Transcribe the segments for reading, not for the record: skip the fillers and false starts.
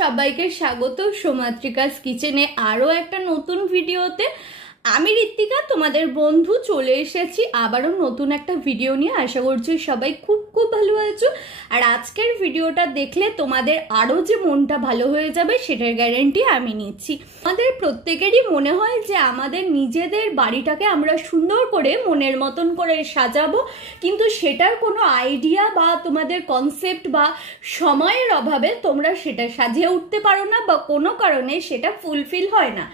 সবাইকে স্বাগত সোমাত্রিকাস কিচেনে আরো একটা নতুন ভিডিওতে। আমি ঋত্বিকা তোমাদের বন্ধু চলে এসেছি আবারও নতুন একটা ভিডিও নিয়ে। আশা করছি সবাই খুব ভালো আছো। আর আজকের ভিডিওটা দেখলে তোমাদের আরো যে মনটা ভালো হয়ে যাবে সেটার গ্যারান্টি আমি নিচ্ছি। আমাদের প্রত্যেকেরই মনে হয় যে আমাদের নিজেদের বাড়িটাকে আমরা সুন্দর করে মনের মতন করে সাজাবো, কিন্তু সেটার কোনো আইডিয়া বা তোমাদের কনসেপ্ট বা সময়ের অভাবে তোমরা সেটা সাজিয়ে উঠতে পারো না বা কোনো কারণে সেটা ফুলফিল হয় না।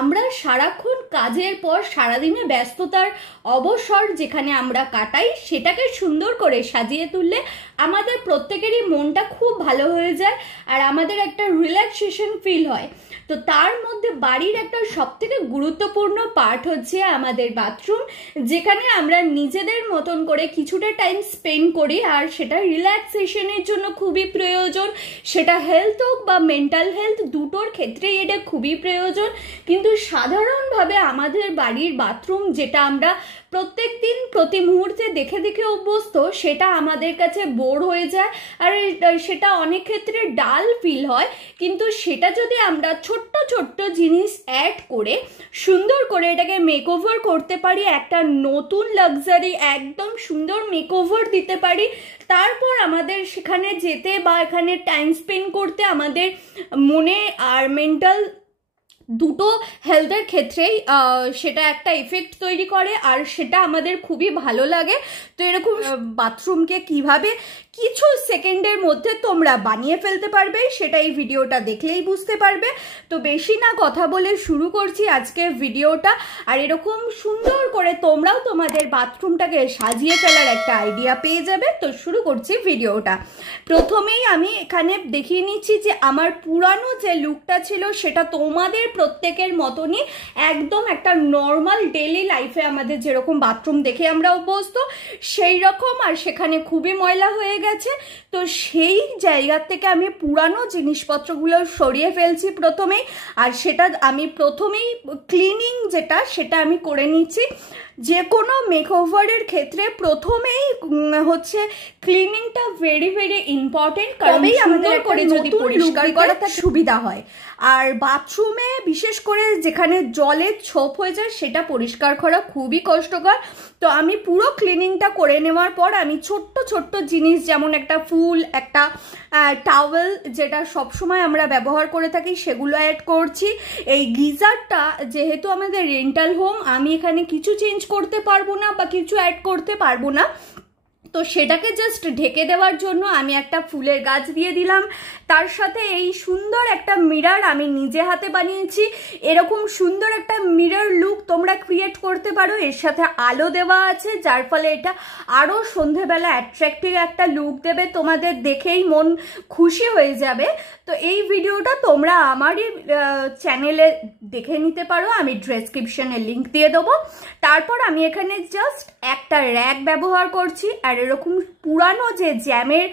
আমরা সারাক্ষণ কাজের পর সারাদিনে ব্যস্ততার অবসর যেখানে আমরা কাটাই সেটাকে সুন্দর করে সাজিয়ে তুললে আমাদের প্রত্যেকেরই মনটা খুব ভালো হয়ে যায় আর আমাদের একটা রিল্যাক্সেশন ফিল হয়। তো তার মধ্যে বাড়ির একটা সবথেকে গুরুত্বপূর্ণ পার্ট হচ্ছে আমাদের বাথরুম, যেখানে আমরা নিজেদের মতন করে কিছুটা টাইম স্পেন্ড করি আর সেটা রিল্যাক্সেশনের জন্য খুবই প্রয়োজন। সেটা হেলথ হোক বা মেন্টাল হেলথ, দুটোর ক্ষেত্রেই এটা খুবই প্রয়োজন। কিন্তু সাধারণভাবে আমাদের বাড়ির বাথরুম যেটা আমরা প্রত্যেক দিন প্রতি মুহূর্তে দেখে দেখে অভ্যস্ত, সেটা আমাদের কাছে বোর হয়ে যায় আর সেটা অনেক ক্ষেত্রে ডাল ফিল হয়। কিন্তু সেটা যদি আমরা ছোট্ট ছোট্ট জিনিস অ্যাড করে সুন্দর করে এটাকে মেকওভার করতে পারি, একটা নতুন লাক্সারি একদম সুন্দর মেকওভার দিতে পারি, তারপর আমাদের সেখানে যেতে বা এখানে টাইম স্পেন্ড করতে আমাদের মনে আর মেন্টাল দুটো হেলথের ক্ষেত্রেই সেটা একটা এফেক্ট তৈরি করে আর সেটা আমাদের খুবই ভালো লাগে। তো এরকম বাথরুমকে কিভাবে কিছু সেকেন্ডের মধ্যে তোমরা বানিয়ে ফেলতে পারবে সেটা এই ভিডিওটা দেখলেই বুঝতে পারবে। তো বেশি না কথা বলে শুরু করছি আজকের ভিডিওটা। আর এরকম সুন্দর করে তোমরাও তোমাদের বাথরুমটাকে সাজিয়ে ফেলার একটা আইডিয়া পেয়ে যাবে। তো শুরু করছি ভিডিওটা। প্রথমেই আমি এখানে দেখিয়ে নিচ্ছি যে আমার পুরানো যে লুকটা ছিল সেটা তোমাদের প্রত্যেকের মতনই একদম একটা নর্মাল ডেইলি লাইফে আমাদের যেরকম বাথরুম দেখে আমরা অভ্যস্ত সেই রকম, আর সেখানে খুবই ময়লা হয়ে গেছে। তো সেই জায়গা থেকে আমি পুরানো জিনিসপত্রগুলো সরিয়ে ফেলছি প্রথমেই, আর সেটা আমি প্রথমেই ক্লিনিং যেটা সেটা আমি করে নিচ্ছি। যে কোনো মেকওভারের ক্ষেত্রে প্রথমেই হচ্ছে ক্লিনিংটা ভেরি ইম্পর্টেন্ট, কারণই আমাদের করে যদি পরিষ্কার করাটা সুবিধা হয়। আর বাথরুমে বিশেষ করে যেখানে জলের ছোপ হয়ে যায় সেটা পরিষ্কার করা খুবই কষ্টকর। তো আমি পুরো ক্লিনিংটা করে নেওয়ার পর আমি ছোট্ট ছোট্ট জিনিস যেমন একটা ফুল, একটা টাওয়েল যেটা সবসময় আমরা ব্যবহার করে থাকি সেগুলো অ্যাড করছি। এই গিজারটা যেহেতু আমাদের রেন্টাল হোম, আমি এখানে কিছু চেঞ্জ করতে পারবো না বা কিছু অ্যাড করতে পারবো না, তো সেটাকে জাস্ট ঢেকে দেওয়ার জন্য আমি একটা ফুলের গাছ দিয়ে দিলাম। তার সাথে এই সুন্দর একটা মিরর আমি নিজে হাতে বানিয়েছি। এরকম সুন্দর একটা মিরর লুক তোমরা ক্রিয়েট করতে পারো। এর সাথে আলো দেওয়া আছে যার ফলে এটা আরও সন্ধেবেলা অ্যাট্রাক্টিভ একটা লুক দেবে, তোমাদের দেখেই মন খুশি হয়ে যাবে। তো এই ভিডিওটা তোমরা আমারই চ্যানেলে দেখে নিতে পারো, আমি ডেসক্রিপশনে লিঙ্ক দিয়ে দেবো। তারপর আমি এখানে জাস্ট একটা র্যাক ব্যবহার করছি। আর এরকম পুরানো যে জ্যামের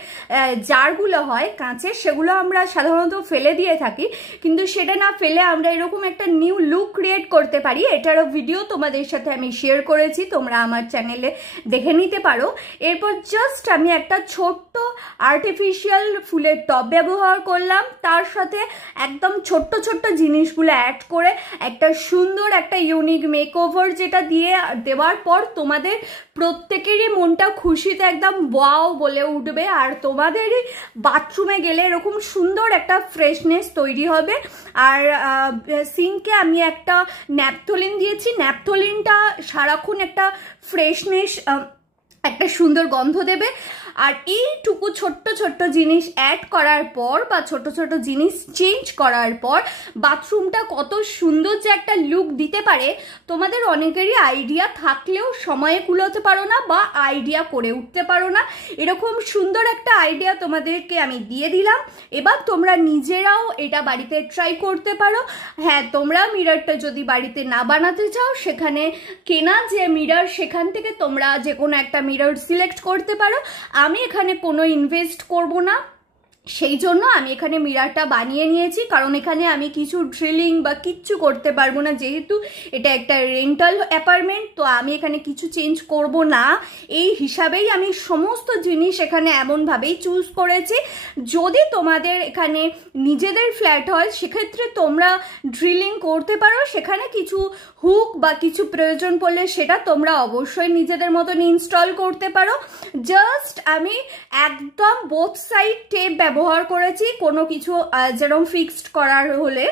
জারগুলো হয় কাঁচের, সেগুলো আমরা সাধারণত ফেলে দিয়ে থাকি, কিন্তু সেটা না ফেলে আমরা এরকম একটা নিউ লুক ক্রিয়েট করতে পারি। এটারও ভিডিও তোমাদের সাথে আমি শেয়ার করেছি, তোমরা আমার চ্যানেলে দেখে নিতে পারো। এরপর জাস্ট আমি একটা ছোট্ট আর্টিফিশিয়াল ফুলের টব ব্যবহার করলাম, তার সাথে একদম ছোট্ট ছোট্ট জিনিসগুলো অ্যাড করে একটা সুন্দর একটা ইউনিক মেকওভার যেটা দিয়ে দেওয়ার পর তোমাদের প্রত্যেকেরই মনটা খুশিতে একদম ওয়াও বলে উঠবে। আর তোমাদেরই বাথরুমে গেলে এরকম সুন্দর একটা ফ্রেশনেস তৈরি হবে। আর সিঙ্কে আমি একটা ন্যাপথলিন দিয়েছি। ন্যাপথলিনটা সারাক্ষণ একটা ফ্রেশনেস, একটা সুন্দর গন্ধ দেবে। আর এইটুকু ছোট্ট ছোট্ট জিনিস অ্যাড করার পর বা ছোট ছোট জিনিস চেঞ্জ করার পর বাথরুমটা কত সুন্দর যে একটা লুক দিতে পারে, তোমাদের অনেকেরই আইডিয়া থাকলেও সময়ে কুলোতে পারো না বা আইডিয়া করে উঠতে পারো না। এরকম সুন্দর একটা আইডিয়া তোমাদেরকে আমি দিয়ে দিলাম। এবার তোমরা নিজেরাও এটা বাড়িতে ট্রাই করতে পারো। হ্যাঁ, তোমরা মিররটা যদি বাড়িতে না বানাতে চাও, সেখানে কেনা যে মিরর সেখান থেকে তোমরা যে কোনো একটা মিরর সিলেক্ট করতে পারো। আমি এখানে কোনো ইনভেস্ট করব না, সেই জন্য আমি এখানে মিরারটা বানিয়ে নিয়েছি, কারণ এখানে আমি কিছু ড্রিলিং বা কিচ্ছু করতে পারবো না, যেহেতু এটা একটা রেন্টাল অ্যাপার্টমেন্ট। তো আমি এখানে কিছু চেঞ্জ করব না, এই হিসাবেই আমি সমস্ত জিনিস এখানে এমনভাবেই চুজ করেছি। যদি তোমাদের এখানে নিজেদের ফ্ল্যাট হয় সেক্ষেত্রে তোমরা ড্রিলিং করতে পারো, সেখানে কিছু হুক বা কিছু প্রয়োজন পড়লে সেটা তোমরা অবশ্যই নিজেদের মতন ইনস্টল করতে পারো। জাস্ট আমি একদম বোথ সাইড টেপ ব্যবহার করেছি, কোনো কিছু যেরকম ফিক্সড করার হলে,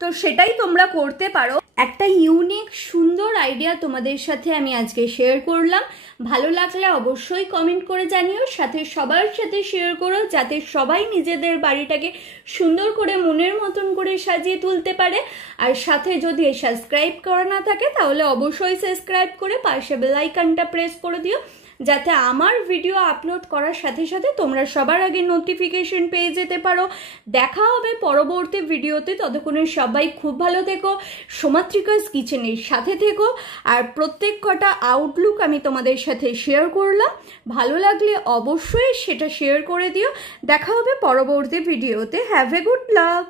তো সেটাই তোমরা করতে পারো। একটা ইউনিক সুন্দর আইডিয়া তোমাদের সাথে আমি আজকে শেয়ার করলাম। ভালো লাগলে অবশ্যই কমেন্ট করে জানিও, সাথে সবার সাথে শেয়ার করো, যাতে সবাই নিজেদের বাড়িটাকে সুন্দর করে মনের মতন করে সাজিয়ে তুলতে পারে। আর সাথে যদি সাবস্ক্রাইব করা না থাকে তাহলে অবশ্যই সাবস্ক্রাইব করে পাশে বেল আইকনটা প্রেস করে দিও, যাতে আমার ভিডিও আপলোড করার সাথে সাথে তোমরা সবার আগে নোটিফিকেশন পেয়ে যেতে পারো। দেখা হবে পরবর্তী ভিডিওতে, ততক্ষণে সবাই খুব ভালো থেকো, সোমাত্রিকাস কিচেনের সাথে থেকো। আর প্রত্যেক কটা আউটলুক আমি তোমাদের সাথে শেয়ার করলাম, ভালো লাগলে অবশ্যই সেটা শেয়ার করে দিও। দেখা হবে পরবর্তী ভিডিওতে। Have a good luck.